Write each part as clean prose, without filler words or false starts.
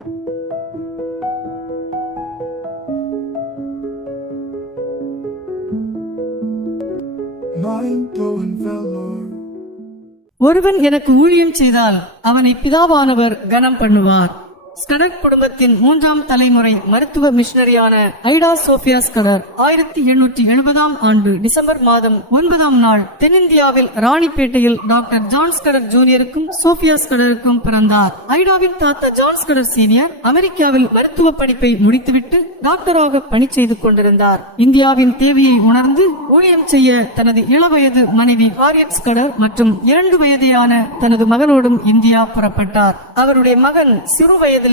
ஒருவன் எனக்கு ஊழியம் செய்தால் அவனை பிதாவானவர் கனம் பண்ணுவார். ஸ்கடர் குடும்பத்தின் 3ஆம் தலைமுறை மருத்துவ மிஷனரியான ஐடா சோபியா ஸ்கடர் 1870ஆம் ஆண்டு டிசம்பர் மாதம் 9ஆம் நாள் தென்னிந்தியாவில் ராணிப்பேட்டையில் டாக்டர் ஜான் ஸ்கடர் ஜூனியருக்கும் சோபியா ஸ்கடருக்கும் பிறந்தார். ஐடாவின் தாத்தா ஜான் ஸ்கடர் சீனியர் அமெரிக்காவில் மருத்துவ படிப்பை முடித்துவிட்டு டாக்டராக பணி செய்து கொண்டிருந்தார். இந்தியாவின் தேவையை உணர்ந்து ஊழியம் செய்ய தனது இளவயது மனைவி ஹாரியட் ஸ்கடர் மற்றும் 2 வயதையான தனது மகனோடும் இந்தியா புறப்பட்டார். அவருடைய மகன் சிறு வயதிலேயே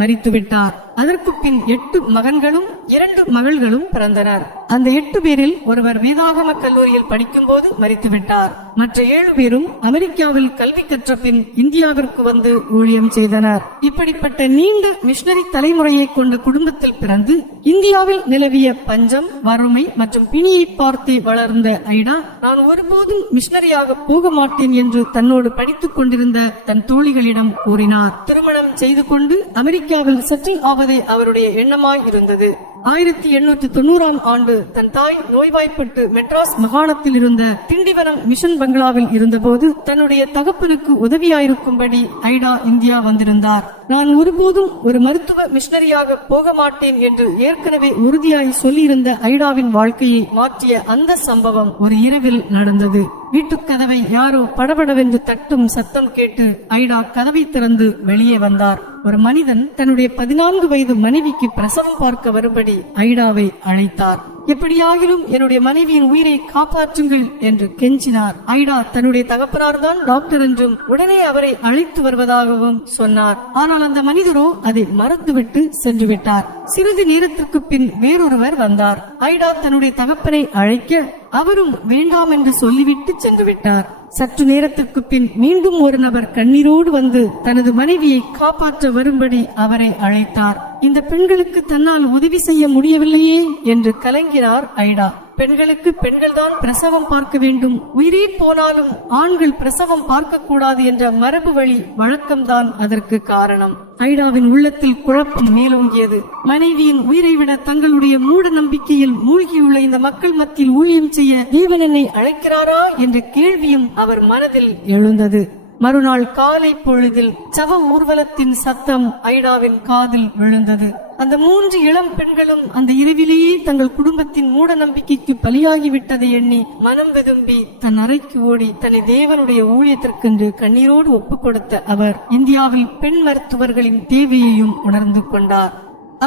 மரித்துவிட்டார். அதற்கு பின் 8 மகன்களும் 2 மகள்களும் பிறந்தனர். அந்த 8 பேரில் ஒருவர் வேதாகம கல்லூரியில் படிக்கும் போது மரித்துவிட்டார். மற்ற 7 பேரும் அமெரிக்காவில் கல்வி கற்ற பின் இந்தியாவிற்கு வந்து ஊழியம் செய்தனர். இப்படிப்பட்ட நீண்ட மிஷனரி தலைமுறையை கொண்ட குடும்பத்தில் பிறந்து இந்தியாவில் நிலவிய பஞ்சம், வறுமை மற்றும் பிணியை பார்த்து வளர்ந்த ஐடா, நான் ஒருபோதும் மிஷனரியாக போக மாட்டேன் என்று தன்னோடு படித்துக் கொண்டிருந்த தன் தோழிகளிடம் கூறினார். திருமணம் செய்து கொண்டு அமெரிக்காவில் செட்டில் ஆவதே அவருடைய எண்ணமாய் இருந்தது. 1890ஆம் ஆண்டு தன் தாய் நோய்வாய்ப்பட்டு மெட்ராஸ் மாகாணத்தில் இருந்த திண்டிவனம் மிஷன் பங்களாவில் இருந்தபோது தன்னுடைய தகப்பனுக்கு உதவியாயிருக்கும்படி ஐடா இந்தியா வந்திருந்தார். நான் ஒருபோதும் ஒரு மருத்துவ மிஷனரியாக போக மாட்டேன் என்று ஏற்கனவே உறுதியாய் சொல்லியிருந்த ஐடாவின் வாழ்க்கையை மாற்றிய அந்த சம்பவம் ஒரு இரவில் நடந்தது. வீட்டுக்கதவை யாரோ படபடவென்று தட்டும் சத்தம் கேட்டு ஐடா கதவை திறந்து வெளியே வந்தார். ஒரு மனிதன் தன்னுடைய 14 வயது மனைவிக்கு பிரசவம் பார்க்க வரும்படி ஐடாவை அழைத்தார். எப்படியாகிலும் என்னுடைய மனைவியின் உயிரை காப்பாற்றுங்கள் என்று கெஞ்சினார். ஐடா தன்னுடைய தகப்பனார்தான் டாக்டர் என்றும் உடனே அவரை அழைத்து வருவதாகவும் சொன்னார். ஆனால் அந்த மனிதரோ அதை மறந்துவிட்டு சென்று விட்டார். சிறிது நேரத்திற்கு பின் வேறொருவர் வந்தார். ஐடா தன்னுடைய தகப்பனை அழைக்க அவரும் வேண்டாம் என்று சொல்லிவிட்டு சென்று விட்டார். சற்று நேரத்திற்கு பின் மீண்டும் ஒரு நபர் கண்ணீரோடு வந்து தனது மனைவியை காப்பாற்ற வரும்படி அவரை அழைத்தார். இந்த பெண்களுக்கு தன்னால் உதவி செய்ய முடியவில்லையே என்று கலங்கினார் ஐடா. பெண்களுக்கு பெண்கள் தான் பிரசவம் பார்க்க வேண்டும், உயிரே போனாலும் ஆண்கள் பிரசவம் பார்க்க கூடாது என்ற மரபு வழி வழக்கம்தான் அதற்கு காரணம். ஐடாவின் உள்ளத்தில் குழப்பம் மேலோங்கியது. மனைவியின் உயிரை விட தங்களுடைய மூட நம்பிக்கையில் மூழ்கியுள்ள இந்த மக்கள் மத்தியில் ஊழியம் செய்ய தேவன் என்னை அழைக்கிறாரா என்ற கேள்வியும் அவர் மனதில் எழுந்தது. மறுநாள் காலை பொழுதில் சவ ஊர்வலத்தின் சத்தம் ஐடாவின் காதில் விழுந்தது. அந்த 3 இளம் பெண்களும் அந்த இரவிலேயே தங்கள் குடும்பத்தின் மூட நம்பிக்கைக்கு பலியாகிவிட்டதை எண்ணி மனம் வெதும்பி தன் அறைக்கு ஓடி தன்னை தேவனுடைய ஊழியத்திற்கென்று கண்ணீரோடு ஒப்புக் கொடுத்த அவர் இந்தியாவில் பெண் மருத்துவர்களின் தேவையையும் உணர்ந்து கொண்டார்.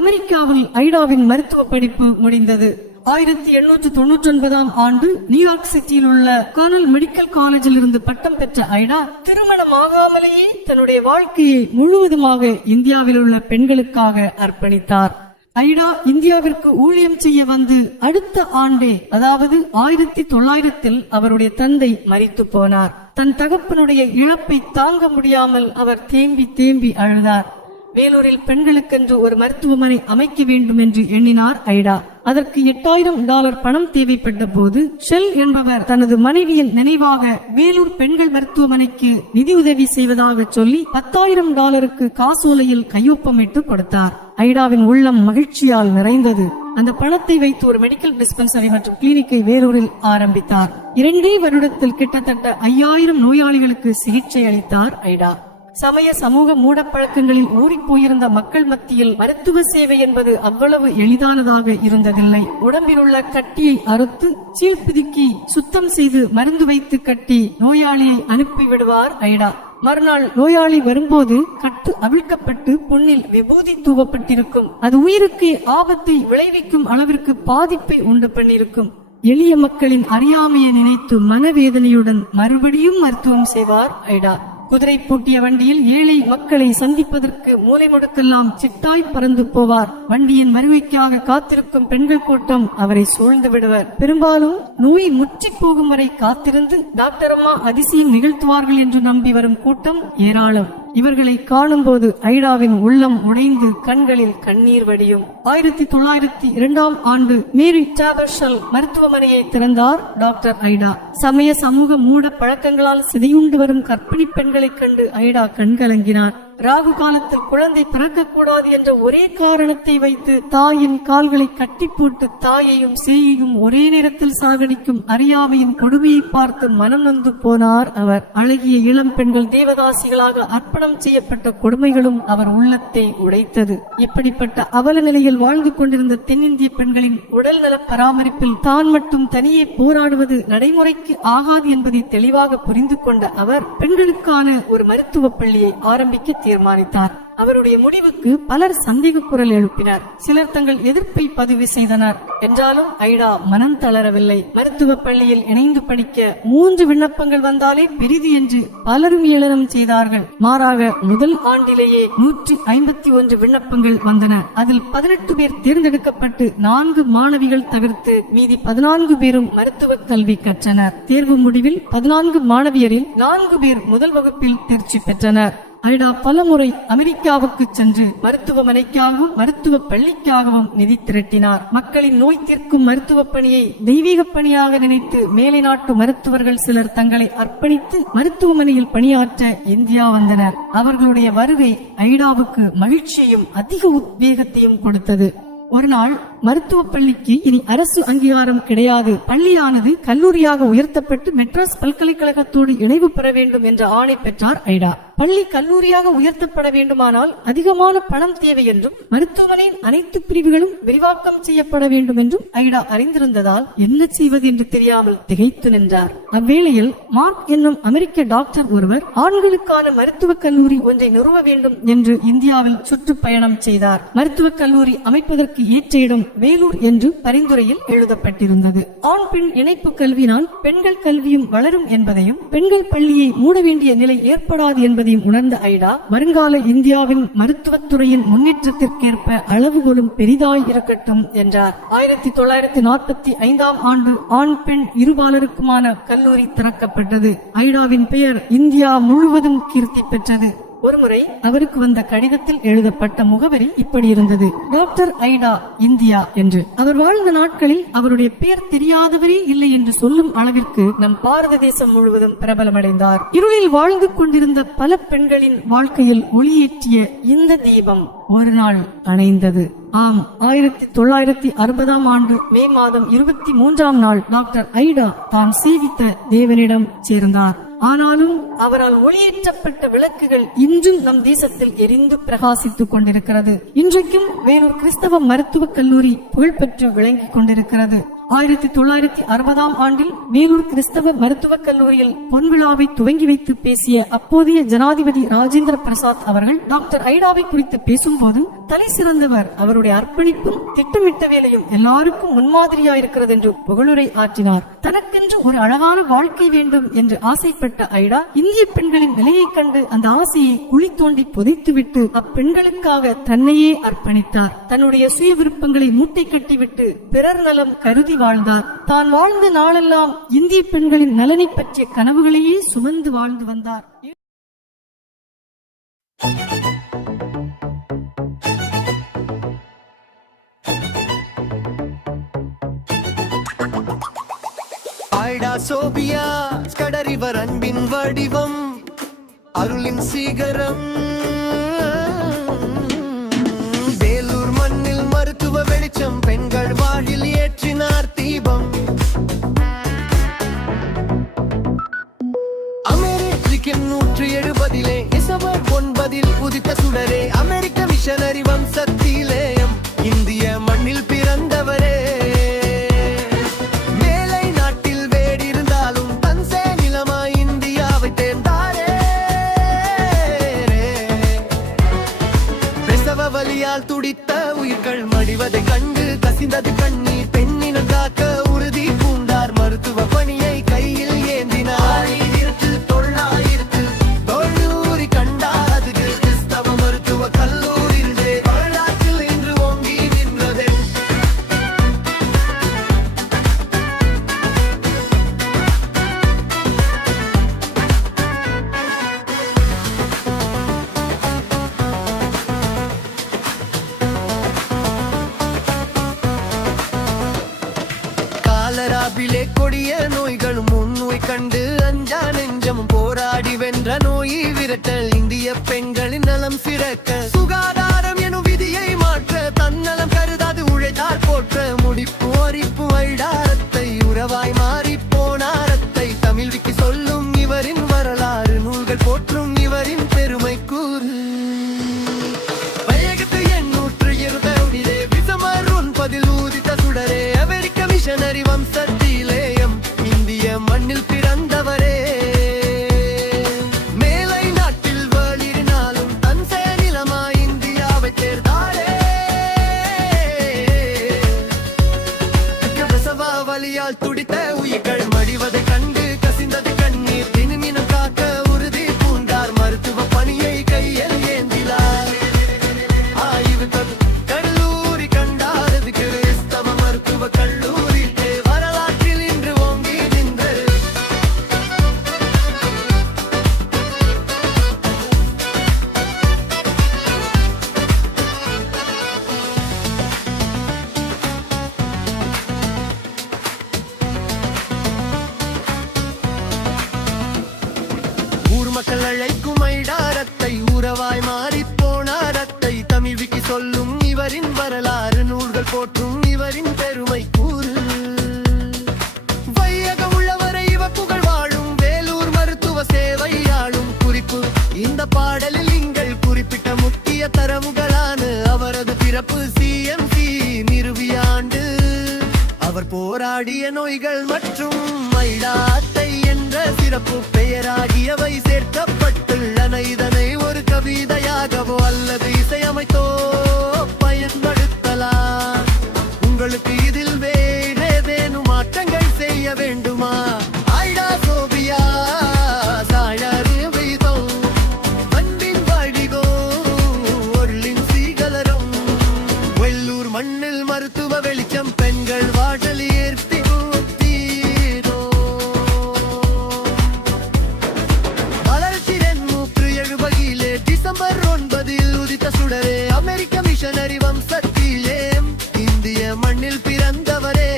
அமெரிக்காவில் ஐடாவின் மருத்துவ படிப்பு முடிந்தது. 1899ஆம் ஆண்டு நியூயார்க் சிட்டியில் உள்ள கர்னல் மெடிக்கல் காலேஜில் இருந்து பட்டம் பெற்ற ஐடா திருமணமாகாமலேயே தன்னுடைய வாழ்க்கையை முழுவதுமாக இந்தியாவில் உள்ள பெண்களுக்காக அர்ப்பணித்தார். ஐடா இந்தியாவிற்கு ஊழியம் செய்ய வந்து அடுத்த ஆண்டே, அதாவது 1900 அவருடைய தந்தை மரித்து போனார். தன் தகப்பனுடைய இழப்பை தாங்க முடியாமல் அவர் தேம்பி தேம்பி அழுதார். வேலூரில் பெண்களுக்கென்று ஒரு மருத்துவமனை அமைக்க வேண்டும் என்று எண்ணினார் ஐடா. அதற்கு $8000 பணம் தேவைப்பட்ட போது ஷெல் என்பவர் தனது மனைவியின் நினைவாக வேலூர் பெண்கள் மருத்துவமனைக்கு நிதியுதவி செய்வதாக சொல்லி $10,000 காசோலையில் கையொப்பமிட்டு கொடுத்தார். ஐடாவின் உள்ளம் மகிழ்ச்சியால் நிறைந்தது. அந்த பணத்தை வைத்து ஒரு மெடிக்கல் டிஸ்பென்சரி மற்றும் கிளினிக்கை வேலூரில் ஆரம்பித்தார். 2 வருடத்தில் கிட்டத்தட்ட 5000 நோயாளிகளுக்கு சிகிச்சை அளித்தார் ஐடா. சமய சமூக மூடப்பழக்கங்களில் ஊறி போயிருந்த மக்கள் மத்தியில் மருத்துவ சேவை என்பது அவ்வளவு எளிதானதாக இருந்ததில்லை. உடம்பில் உள்ள கட்டியை அறுத்து சீழ்பிதுக்கி சுத்தம் செய்து மருந்து வைத்து கட்டி நோயாளியை அனுப்பி விடுவார் ஐடா. மறுநாள் நோயாளி வரும்போது கட்டு அவிழ்க்கப்பட்டு புண்ணில் விபூதி தூவப்பட்டிருக்கும். அது உயிருக்கு ஆபத்தை விளைவிக்கும் அளவிற்கு பாதிப்பை உண்டு பண்ணிருக்கும். எளிய மக்களின் அறியாமையை நினைத்து மனவேதனையுடன் மறுபடியும் மருத்துவம் செய்வார் ஐடா. குதிரை பூட்டிய வண்டியில் ஏழை மக்களை சந்திப்பதற்கு மூலை முடுக்கெல்லாம் சிட்டாய் பறந்து போவார். வண்டியின் வருகைக்காக காத்திருக்கும் பெண்கள் கூட்டம் அவரை சூழ்ந்து விடுவர். பெரும்பாலும் நோய் முற்றி போகும் வரை காத்திருந்து டாக்டர் அம்மா அதிசயம் நிகழ்த்துவார்கள் என்று நம்பி வரும் கூட்டம் ஏராளம். இவர்களை காணும் போது ஐடாவின் உள்ளம் உடைந்து கண்களில் கண்ணீர் வடியும். 1902ஆம் ஆண்டு மேரி டாபர்ஷல் மருத்துவமனையை திறந்தார் டாக்டர் ஐடா. சமய சமூக மூட பழக்கங்களால் சிதையுண்டு வரும் கர்ப்பிணி பெண்களை கண்டு ஐடா கண்கலங்கினார். ராகு காலத்தில் குழந்தை பிறக்கக்கூடாது என்ற ஒரே காரணத்தை வைத்து தாயின் கால்களை கட்டி போட்டு தாயையும் சேயையும் ஒரே நேரத்தில் சாகடிக்கும் அறியாமையின் கொடுமையை பார்த்து மனம் நொந்து போனார் அவர். அழகிய இளம் பெண்கள் தேவதாசிகளாக அர்ப்பணம் செய்யப்பட்ட கொடுமைகளும் அவர் உள்ளத்தை உடைத்தது. இப்படிப்பட்ட அவல நிலையில் வாழ்ந்து கொண்டிருந்த தென்னிந்திய பெண்களின் உடல் நல பராமரிப்பில் தான் மட்டும் தனியே போராடுவது நடைமுறைக்கு ஆகாது என்பதை தெளிவாக புரிந்து கொண்ட அவர் பெண்களுக்கான ஒரு மருத்துவ பள்ளியை ஆரம்பிக்க தீர்மானித்தார். அவருடைய முடிவுக்கு பலர் சந்தேக குரல் எழுப்பினர். சிலர் தங்கள் எதிர்ப்பை பதிவு செய்தனர். என்றாலும் ஐடா மனம் தளரவில்லை. மருத்துவ பள்ளியில் இணைந்து படிக்க 3 விண்ணப்பங்கள் வந்தாலே பெரிது என்று பலரும் ஏளனம் செய்தார்கள். மாறாக முதல் ஆண்டிலேயே 151 விண்ணப்பங்கள் வந்தன. அதில் 18 பேர் தேர்ந்தெடுக்கப்பட்டு 4 மாணவிகள் தவிர்த்து மீதி 14 பேரும் மருத்துவ கல்வி கற்றனர். தேர்வு முடிவில் 14 மாணவியரில் 4 பேர் முதல் வகுப்பில் தேர்ச்சி பெற்றனர். ஐடா பலமுறை அமெரிக்காவுக்கு சென்று மருத்துவமனைக்காகவும் மருத்துவ பள்ளிக்காகவும் நிதி திரட்டினார். மக்களின் நோய் தீர்க்கும் மருத்துவ பணியை தெய்வீக பணியாக நினைத்து மேலை நாட்டு மருத்துவர்கள் சிலர் தங்களை அர்ப்பணித்து மருத்துவமனையில் பணியாற்ற இந்தியா வந்தனர். அவர்களுடைய வருகை ஐடாவுக்கு மகிழ்ச்சியையும் அதிக உத்வேகத்தையும் கொடுத்தது. ஒரு நாள் மருத்துவ பள்ளிக்கு இனி அரசு அங்கீகாரம் கிடையாது, பள்ளியானது கல்லூரியாக உயர்த்தப்பட்டு மெட்ராஸ் பல்கலைக்கழகத்தோடு இணைவு பெற வேண்டும் என்ற ஆணை பெற்றார் ஐடா. பள்ளி கல்லூரியாக உயர்த்தப்பட வேண்டுமானால் அதிகமான பணம் தேவை என்றும் மருத்துவமனையின் அனைத்து பிரிவுகளும் விரிவாக்கம் செய்யப்பட வேண்டும் என்றும் ஐடா அறிந்திருந்ததால் என்ன செய்வது என்று தெரியாமல் திகைத்து நின்றார். அவ்வேளையில் மார்க் என்னும் அமெரிக்க டாக்டர் ஒருவர் ஆண்களுக்கான மருத்துவக் கல்லூரி ஒன்றை நிறுவ வேண்டும் என்று இந்தியாவில் சுற்றுப்பயணம் செய்தார். மருத்துவக் கல்லூரி அமைப்பதற்கு ஏற்ற இடம் வேலூர் என்று பரிந்துரையில் எழுதப்பட்டிருந்தது. ஆண் பெண் இணைப்பு கல்வியினால் பெண்கள் கல்வியும் வளரும் என்பதையும் பெண்கள் பள்ளியை மூட வேண்டிய நிலை ஏற்படாது என்பதையும் உணர்ந்த ஐடா வருங்கால இந்தியாவின் மருத்துவத்துறையின் முன்னேற்றத்திற்கேற்ப அளவுகோலும் பெரிதாய் இருக்கட்டும் என்றார். 1945 ஆண்டு ஆண் பெண் இருபாலருக்குமான கல்லூரி திறக்கப்பட்டது. ஐடாவின் பெயர் இந்தியா முழுவதும் கீர்த்தி பெற்றது. ஒருமுறை அவருக்கு வந்த கடிதத்தில் எழுதப்பட்ட முகவரி இப்படி இருந்தது: டாக்டர் ஐடா, இந்தியா என்று. அவர் வாழ்ந்த நாட்களில் அவருடைய பெயர் தெரியாதவரே இல்லை என்று சொல்லும் அளவிற்கு நம் பாரத தேசம் முழுவதும் பிரபலமடைந்தார். இருளில் வாழ்ந்து கொண்டிருந்த பல பெண்களின் வாழ்க்கையில் ஒளியேற்றிய இந்த தீபம் ஒரு நாள் அணைந்தது. ஆம், 1960 ஆண்டு மே மாதம் 23 நாள் டாக்டர் ஐடா தான் சேவித்த தேவனிடம் சேர்ந்தார். ஆனாலும் அவரால் ஒளியேற்றப்பட்ட விளக்குகள் இன்றும் நம் தேசத்தில் எரிந்து பிரகாசித்துக் கொண்டிருக்கிறது. இன்றைக்கும் வேலூர் கிறிஸ்தவ மருத்துவக் கல்லூரி புகழ்பெற்று விளங்கிக் கொண்டிருக்கிறது. 1960 ஆண்டில் வேலூர் கிறிஸ்தவ மருத்துவக் கல்லூரியில் பொன்விழாவை துவங்கி வைத்து பேசிய அப்போதைய ஜனாதிபதி ராஜேந்திர பிரசாத் அவர்கள் டாக்டர் ஐடாவை குறித்து பேசும்போது தலை சிறந்தவர், அவருடைய அர்ப்பணிப்பும் திட்டமிட்ட வேலையும் எல்லாருக்கும் முன்மாதிரியாயிருக்கிறது என்று புகழுரை ஆற்றினார். தனக்கென்று ஒரு அழகான வாழ்க்கை வேண்டும் என்று ஆசைப்பட்ட ஐடா இந்திய பெண்களின் நிலையை கண்டு அந்த ஆசையை குழி தோண்டி புதைத்துவிட்டு அப்பெண்களுக்காக தன்னையே அர்ப்பணித்தார். தன்னுடைய சுய விருப்பங்களை மூட்டை கட்டிவிட்டு பிறர் நலம் கருதி வாழ்ந்தார். தான் வாழ்ந்த நாளெல்லாம் இந்திய பெண்களின் நலனை பற்றிய கனவுகளையே சுமந்து வாழ்ந்து வந்தார். ஐடா சோபியா கடறிவர் அன்பின் வடிவம், அருளின் சீகரம். வேலூர் மண்ணில் மருத்துவ வெளிச்சம், பெண்கள் வாழில் ஏற்றினார் தீபம். அமெரிக்கன் 170 இசவர் 9 உதித்த சுடரே, அமெரிக்க மிஷனரி வம்சத்திலே இந்திய மண்ணில் பிறந்தவரே. வலியால் துடித்த உயிர்கள் மடிவதை கண்டு கசிந்தது கண்ணீர். பெண்ணினம் காக்க உறுதி பூண்டார், மருத்துவ பணியை கையில் ஏந்தினார். 1990 கண்டார் அது கிறிஸ்தவ மருத்துவ கல்லூரி வரலாற்றில் இன்று ஓங்கி நின்றது. காலராபிலே கொடிய நோய்களும் முன்னுவை கண்டு அஞ்சா நெஞ்சம் போராடி வென்ற நோய் விரை திரட்டல் இந்திய பெண்களின் நலம் சிறக்க சுகாதாரம் எனும் விதியை மாற்ற தன்னலம் கருதாது உழைத்தார் போற்ற முடிப்பு அரிப்பு வைடாரத்தை உறவாய் மாறி போனாரத்தை தமிழ் விக்கி சொல்லும் இவரின் வரலாறு நூல்கள் போற்றும் இவரின் பெருமை கூறு வையகத்து 820 டிசம்பர் 9 ஊதித்த சுடரே அமெரிக்க மிஷனரி வம்சத்திலேயம் இந்திய மண்ணில் பிறந்தவரே மேலை நாட்டில் வளிரினாலும் தன் சேனிலமா இந்தியாவை தேர்ந்தாரே பிரசவ வலியால் துடித்த உயிர்கள் மடிவதை கண்டு கசிந்தது கண்ணீர் தினுமினம் காக்க உறுதி பூண்டார் மருத்துவ பணியை கையில் ஏந்திலார் ஆய்வு கல்லூரி கண்டாரது கிறிஸ்தவ மருத்துவ கல்லூரி வரலாற்றில் இன்று ஓங்கி நின்றது ஊர் மக்கள் அழைக்கும் ஐடாரத்தை உறவாய் மாறி போனாரத்தை தமிழ் விக்கி சொல்லும் இவரின் வரலாறு நூல்கள் போற்றும் இவரின் பெருமை கூறு வையகம் உள்ளவரை இவ புகழ் வாழும் வேலூர் மருத்துவ சேவை ஆளும் குறிப்பு இந்த பாடலில் நீங்கள் குறிப்பிட்ட முக்கிய தரவுகளான அவரது பிறப்பு சிஎம்சி நிறுவிய ஆண்டு அவர் போராடிய நோய்கள் மற்றும் மயிலாத்தை என்ற சிறப்பு பெயராகியவை சேர்க்கப்பட்டுள்ளன இதனை ஒரு கவிதையாகவோ அல்லது இசையமைத்தோ பயன்படுத்தலாம் உங்களுக்கு இதில் வேறேதேனும் மாற்றங்கள் செய்ய வேண்டுமா ஐடா சோபியா சாழறு வீதோ அன்பின் வழிகோ ஒருளின் சீகலரும் வெள்ளூர் மண்ணில் மருத்துவ வெளிச்சம் பெண்கள் வாழலி ஏற்பி டிசம்பர் 9 உதித்த சுடரே அமெரிக்க மிஷனரி வம்சத்திலே இந்திய மண்ணில் பிறந்தவரே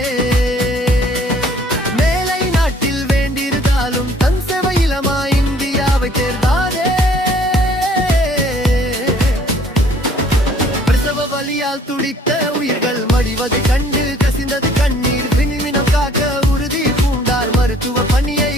மேலை நாட்டில் வேண்டியிருந்தாலும் தன் சேவையிலமா இந்தியாவை தேர்ந்தாரே பிரசவ வலியால் துடித்த உயிர்கள் மடிவதை கண்டு கசிந்தது கண்ணீர் விண்மினம் காக்க உறுதி பூண்டார் மருத்துவ பணியை